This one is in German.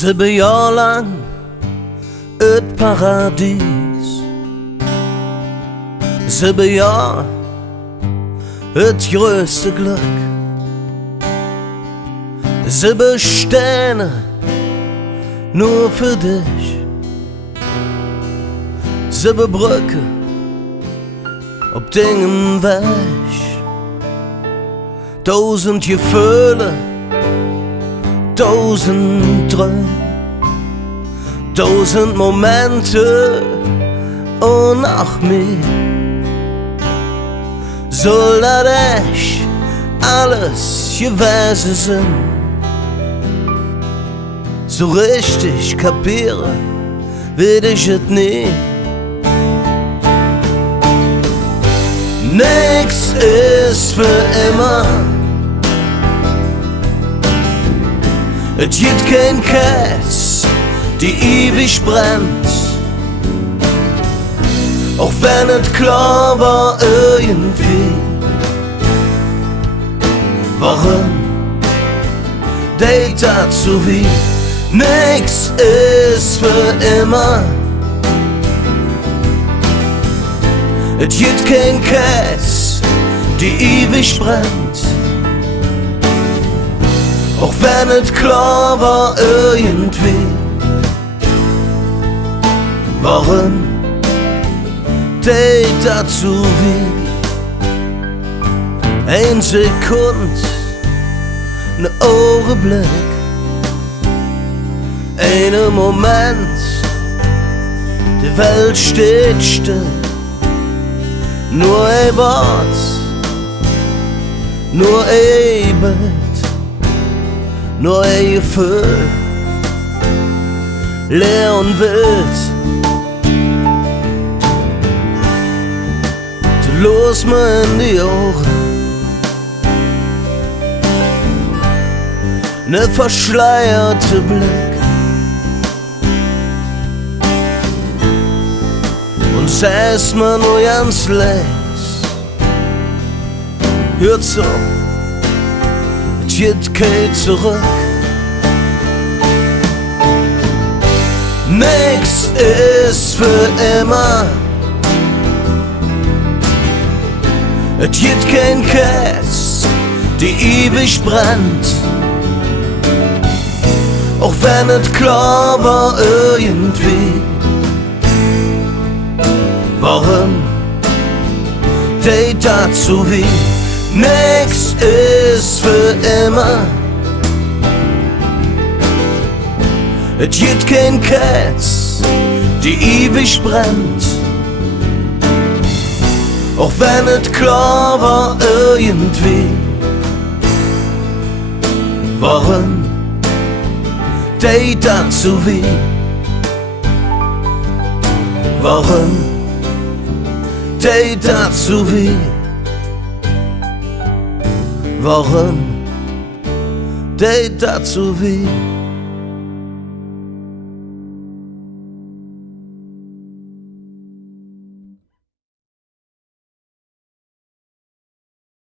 7 Jahre lang et Paradies. 7 Jahre et größte Glück. 7 Sterne nur für dich. 7 Brücke ob Dingen Weg. 1000 Gefühle, 1000 Träume, 1000 Momente und nach mir soll das echt alles gewesen sein. So richtig kapieren will ich es nie. Nix ist für immer. Es gibt kein Kerz, die ewig brennt. Auch wenn es klar war irgendwie. Warum? Date dazu wie nix ist für immer. Es gibt kein Kerz, die ewig brennt. Auch wenn es klar war irgendwie. Warum? Date dazu wie ein Sekund, ne Augenblick, einen Moment, die Welt steht still. Nur ein Wort, nur ein Bild, nur ein Gefühl, leer und wild. Du los mir in die Ohren, ne verschleierte Blick. Und sagst mir nur ganz leis, hört so, es geht kein zurück. Nix ist für immer. Es gibt kein Kerz, die ewig brennt. Auch wenn es klar war irgendwie. Warum? Date dazu wie nix ist für immer. Es gibt kein Kerz, die ewig brennt. Auch wenn es klar war irgendwie. Warum? Date dazu wie. Warum? Date dazu wie. Warum? Date dazu wie.